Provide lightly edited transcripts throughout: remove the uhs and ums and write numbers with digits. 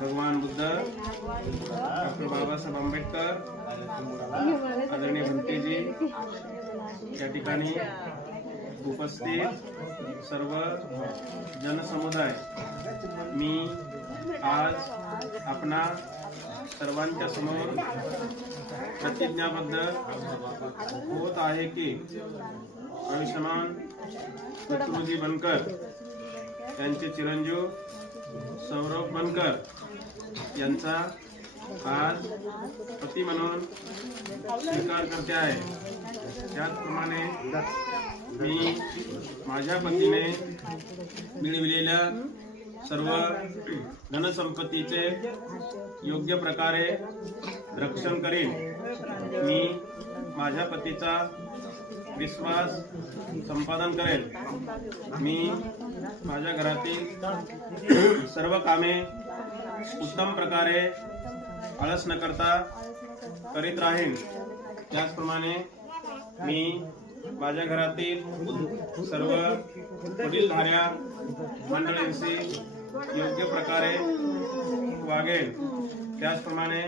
भगवान बुद्ध, डॉक्टर बाबासाहेब आंबेडकर, आदरणीय भंतेजी, या ठिकाणी उपस्थित सर्व जनसमुदाय, मी आज आपणा सर्वांच्या समोर प्रतिज्ञाबद्ध होत आहे की आयुष्यमान शत्रुजी बनकर यांचे चिरंजीव सौरभ बनकर यांचा आज पती म्हणून स्वीकार करते आहे। त्याचप्रमाणे मी माझ्या पतीने मिळविलेल्या सर्व धनसंपत्तीचे योग्य प्रकारे रक्षण करीन। मी माझ्या पतीचा विश्वास संपादन करेल। मी माझ्या घरातील सर्व कामे उत्तम प्रकारे आळस न करता करीत राहीन। त्याचप्रमाणे मी माझ्या घरातील सर्व वडीलधाऱ्या मंडळींशी योग्य प्रकारे वागेल। त्याचप्रमाणे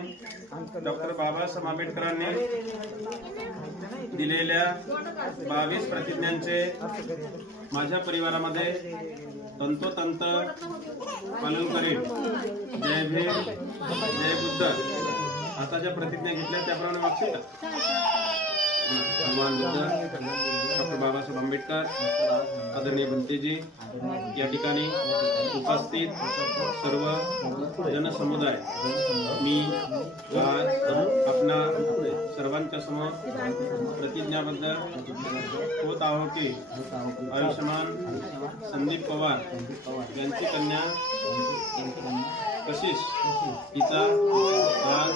डॉक्टर बाबासाहेब आंबेडकरांनी दिलेल्या 22 प्रतिज्ञांचे माझ्या परिवारामध्ये तंतोतंत पालन करेन। जय भीम, जय बुद्ध। आता ज्या प्रतिज्ञा घेतल्या त्याप्रमाणे वागशील का? भगवान बुद्ध, डॉक्टर बाबासाहेब आंबेडकर, आदरणीय भंतेजी, या ठिकाणी उपस्थित सर्व जनसमुदाय, मी आज आपणा सर्वांच्या समोर प्रतिज्ञाबद्ध होत आहो की आयुष्यमान संदीप पवार यांची कन्या कशिश हिचा आज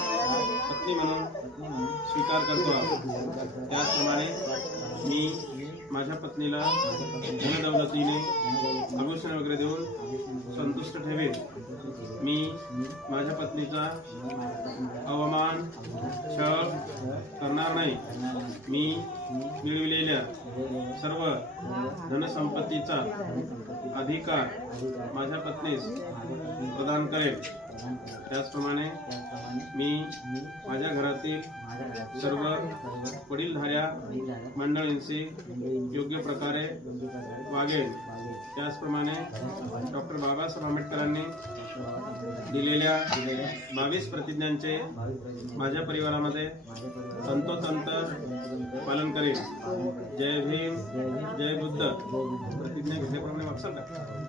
पत्नी म्हणून स्वीकार करतो। त्याचप्रमाणे मी माझ्या पत्नीला धनदौलतीने आभूषण वगैरे देऊन संतुष्ट ठेवेन। मी माझ्या पत्नीचा अवमान छळ करणार नाही। मी मिळविलेल्या सर्व धनसंपत्तीचा अधिकार माझ्या पत्नीस प्रदान करेल। त्याचप्रमाणे मी माझ्या घरातील सर्व वडीलधाऱ्या मंडळींशी योग्य प्रकारे वागेल। त्याचप्रमाणे डॉक्टर बाबासाहेब आंबेडकरांनी दिलेल्या 22 प्रतिज्ञांचे माझ्या परिवारामध्ये तंतोतंत पालन करेल। जय भीम, जय बुद्ध। प्रतिज्ञा घेतल्याप्रमाणे वागसाल का?